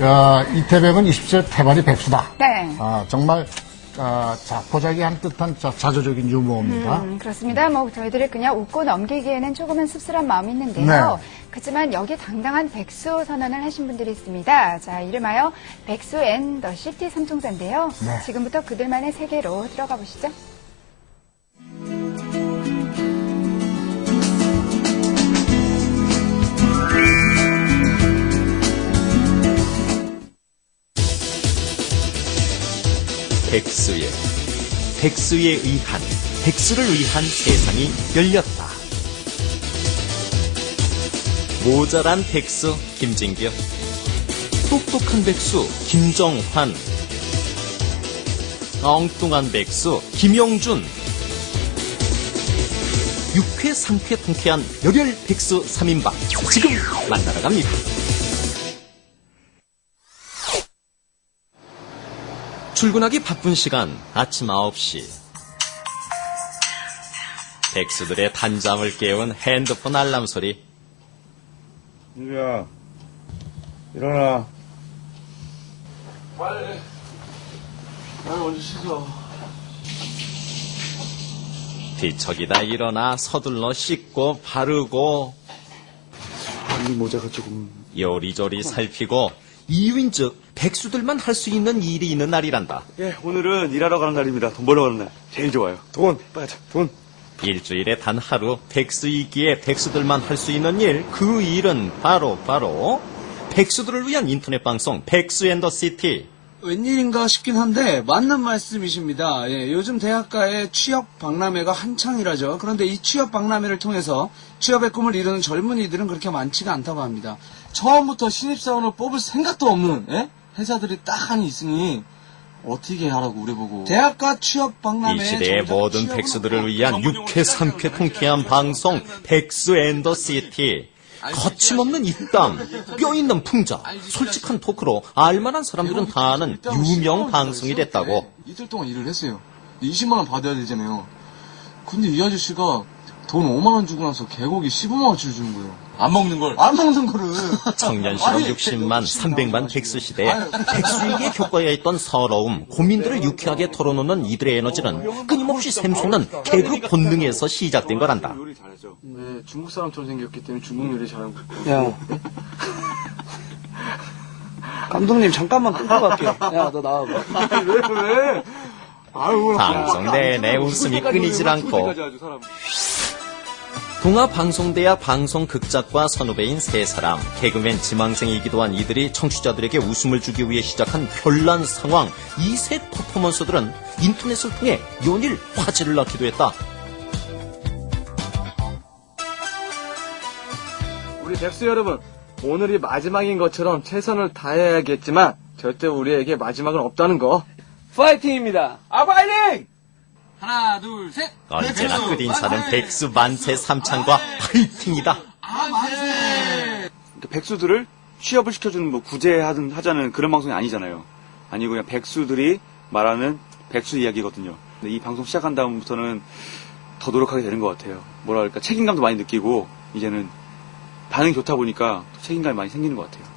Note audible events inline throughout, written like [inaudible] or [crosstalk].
어, 이태백은 20세 태반이 백수다. 네. 아, 정말 어, 자, 포자기 한 듯한 자, 자조적인 유머입니다. 음, 그렇습니다. 뭐 저희들이 그냥 웃고 넘기기에는 조금은 씁쓸한 마음이 있는데요. 네. 그렇지만 여기 당당한 백수 선언을 하신 분들이 있습니다. 자, 이름하여 백수 앤 더 시티 삼총사인데요. 네. 지금부터 그들만의 세계로 들어가 보시죠. 백수의 백수에 의한 백수를 위한 세상이 열렸다. 모자란 백수 김진규, 똑똑한 백수 김정환, 엉뚱한 백수 김용준, 육회 상쾌 통쾌한 열혈 백수 3인방 지금 만나러 갑니다. 출근하기 바쁜 시간 아침 9시 백수들의 단잠을 깨운 핸드폰 알람 소리 민규야, 일어나. 빨리. 날 먼저 씻어. 뒤척이다 일어나 서둘러 씻고 바르고 이 모자가 조금. 요리조리 살피고 이유인즉 백수들만 할 수 있는 일이 있는 날이란다 예, 오늘은 일하러 가는 날입니다. 돈 벌러 가는 날. 제일 좋아요. 돈, 빠져, 돈. 일주일에 단 하루 백수이기에 백수들만 할 수 있는 일 그 일은 바로 바로 백수들을 위한 인터넷 방송 백수 앤더 시티 웬일인가 싶긴 한데 맞는 말씀이십니다. 예, 요즘 대학가의 취업 박람회가 한창이라죠. 그런데 이 취업 박람회를 통해서 취업의 꿈을 이루는 젊은이들은 그렇게 많지가 않다고 합니다. 처음부터 신입사원을 뽑을 생각도 없는 예? 회사들이 딱 하니 있으니 어떻게 하라고 우리 보고 대학가 취업 박람회 이 시대의 모든 백수들을 위한 유쾌 상쾌 통쾌한 방송 백수 앤더 시티 거침없는 입담, 뼈있는 풍자, 솔직한 토크로 알만한 사람들은 다 아는 유명 방송이 됐다고 이틀 동안 일을 했어요. 20만 원 받아야 되잖아요. 근데 이 아저씨가 돈 5만 원 주고 나서 개고기 15만 원치를 주는 거예요. 안 먹는 걸? 안 먹는 거를. 청년 실업 60만, 300만 백수 시대 백수에게 겪어야 했던 서러움, 고민들을 유쾌하게 털어놓는 이들의 에너지는 끊임없이 샘솟는 개그 본능에서 시작된 거란다. 네, 중국 사람처럼 생겼기 때문에 중국 요리 잘하고. 야. 감독님 잠깐만 끊고 갈게. 야, 너 나와봐. 왜, 왜? 아유, 방송 내내 웃음이 끊이질 않고. 동아방송대학 방송극작과 선후배인 세 사람, 개그맨 지망생이기도 한 이들이 청취자들에게 웃음을 주기 위해 시작한 별난 상황, 이세 퍼포먼스들은 인터넷을 통해 연일 화제를 낳기도 했다. 우리 백수 여러분, 오늘이 마지막인 것처럼 최선을 다해야겠지만 절대 우리에게 마지막은 없다는 거. 파이팅입니다. 아 파이팅! 하나, 둘, 셋. 언제나 끝인사는 백수 만세 삼창과 파이팅이다. 그러니까 백수들을 취업을 시켜주는 뭐 구제하든 하자는 그런 방송이 아니잖아요. 아니고 그냥 백수들이 말하는 백수 이야기거든요. 근데 이 방송 시작한 다음부터는 더 노력하게 되는 것 같아요. 뭐랄까 책임감도 많이 느끼고 이제는 반응이 좋다 보니까 책임감이 많이 생기는 것 같아요.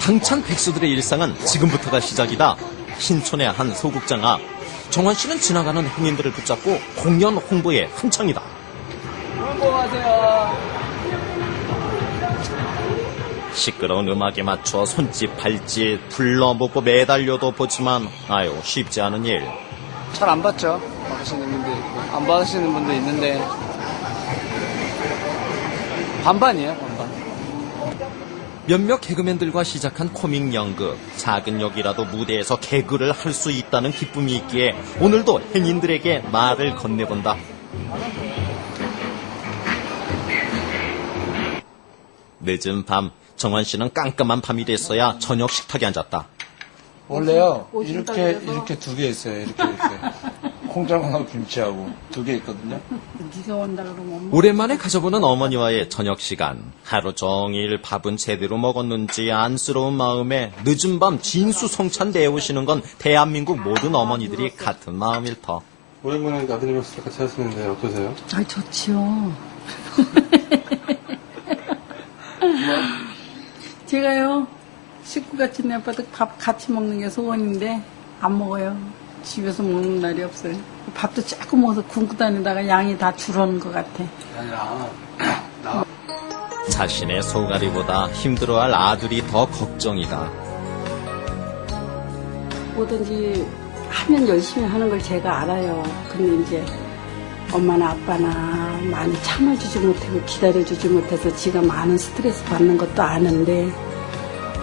당찬 백수들의 일상은 지금부터가 시작이다. 신촌의 한 소극장 앞. 정환 씨는 지나가는 행인들을 붙잡고 공연 홍보에 한창이다. 시끄러운 음악에 맞춰 손짓 발짓 불러보고 매달려도 보지만 아유 쉽지 않은 일. 잘 안 받죠. 받으시는 분도 있고, 안 받으시는 분도 있는데. 반반이에요, 반반. 몇몇 개그맨들과 시작한 코믹 연극. 작은 역이라도 무대에서 개그를 할 수 있다는 기쁨이 있기에 오늘도 행인들에게 말을 건네본다. 늦은 밤 정환 씨는 깜깜한 밤이 됐어야 저녁 식탁에 앉았다. 원래요 이렇게 이렇게 두 개 있어요 이렇게 이렇게 콩장하고 김치하고 두 개 있거든요 오랜만에 가져보는 어머니와의 저녁 시간. 하루 종일 밥은 제대로 먹었는지 안쓰러운 마음에 늦은 밤 진수 성찬 내오시는 건 대한민국 모든 어머니들이 같은 마음일 터. 오랜만에 아드님이랑 같이 하시는데 어떠세요? 아, 좋지요. [laughs] 제가요 식구같이 내 아빠도 밥 같이 먹는 게 소원인데 안 먹어요. 집에서 먹는 날이 없어요. 밥도 조금 먹어서 굶고 다니다가 양이 다 줄어는 것 같아. 자신의 소가리보다 힘들어할 아들이 더 걱정이다. 뭐든지 하면 열심히 하는 걸 제가 알아요. 근데 이제 엄마나 아빠나 많이 참아주지 못하고 기다려주지 못해서 지가 많은 스트레스 받는 것도 아는데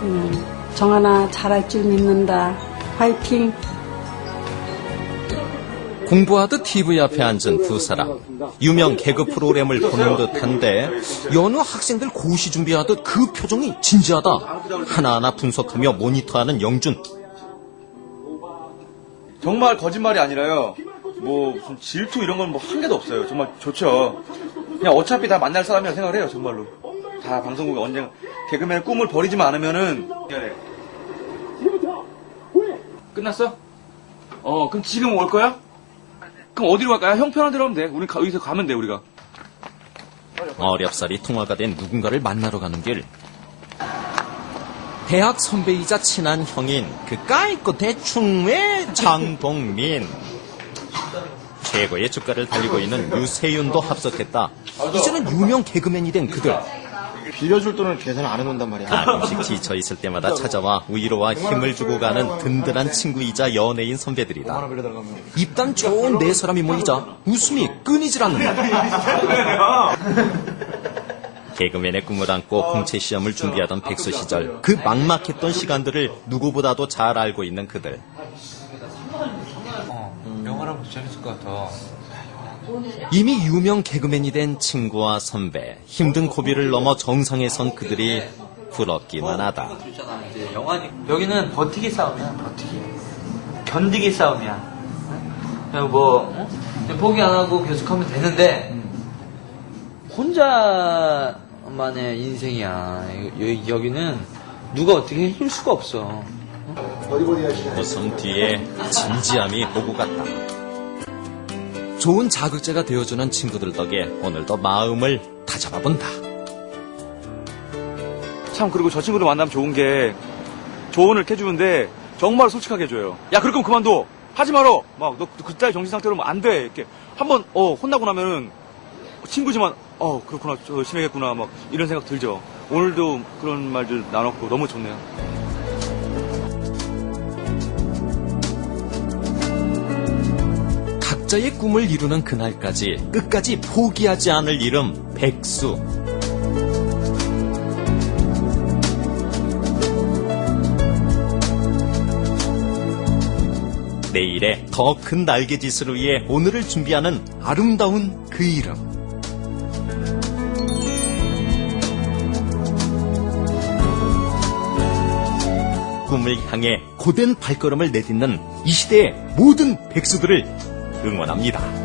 음, 정하나 잘할 줄 믿는다. 화이팅! 공부하듯 TV 앞에 앉은 두 사람. 유명 개그 프로그램을 보는 듯한데 여느 학생들 고시 준비하듯 그 표정이 진지하다. 하나하나 분석하며 모니터하는 영준. 정말 거짓말이 아니라요. 뭐 무슨 질투 이런 건 뭐 한 개도 없어요. 정말 좋죠. 그냥 어차피 다 만날 사람이라 생각을 해요. 정말로. 다 방송국에 언젠가 개그맨 꿈을 버리지만 않으면은 끝났어? 어 그럼 지금 올 거야? 그럼 어디로 갈까요? 형 편한 대로 하면 돼. 우리 가, 여기서 가면 돼 우리가. 어렵사리 통화가 된 누군가를 만나러 가는 길. 대학 선배이자 친한 형인 그 까이고 대충의 장동민. 최고의 주가를 달리고 있는 유세윤도 합석했다. 이제는 유명 개그맨이 된 그들. 빌려줄 돈을 계산 안 해놓는단 말이야. 가끔씩 지쳐 있을 때마다 찾아와 위로와 힘을 주고 가는 든든한 친구이자 연예인 선배들이다. 입단 좋은 네 사람이 모이자 웃음이 끊이질 않는다. 개그맨의 꿈을 안고 공채 시험을 준비하던 백수 시절 그 막막했던 시간들을 누구보다도 잘 알고 있는 그들. 영화라면 재밌을 것 같아. 이미 유명 개그맨이 된 친구와 선배, 힘든 고비를 넘어 정상에 선 그들이 부럽기만 하다. 여기는 버티기 싸움이야 버티기 견디기 싸움이야 그냥 뭐 어? 그냥 포기 안 하고 계속하면 되는데 혼자만의 인생이야 여, 여 기는 누가 어떻게 해줄 수가 없어 웃음 뒤에 진지함이 오고 갔다. 좋은 자극제가 되어주는 친구들 덕에 오늘도 마음을 다잡아본다. 참 그리고 저 친구들 만나면 좋은 게 조언을 해주는데 정말 솔직하게 해줘요. 야 그럴 거면 그만둬. 하지 말어. 막너 그때 정신 상태로는 안 돼. 이렇게 한번 어 혼나고 나면은 친구지만 어 그렇구나 저 열심히 했구나 막 이런 생각 들죠. 오늘도 그런 말들 나눴고 너무 좋네요. 각자의 꿈을 이루는 그날까지 끝까지 포기하지 않을 이름 백수. 내일의 더 큰 날개짓을 위해 오늘을 준비하는 아름다운 그 이름. 꿈을 향해 고된 발걸음을 내딛는 이 시대의 모든 백수들을 응원합니다.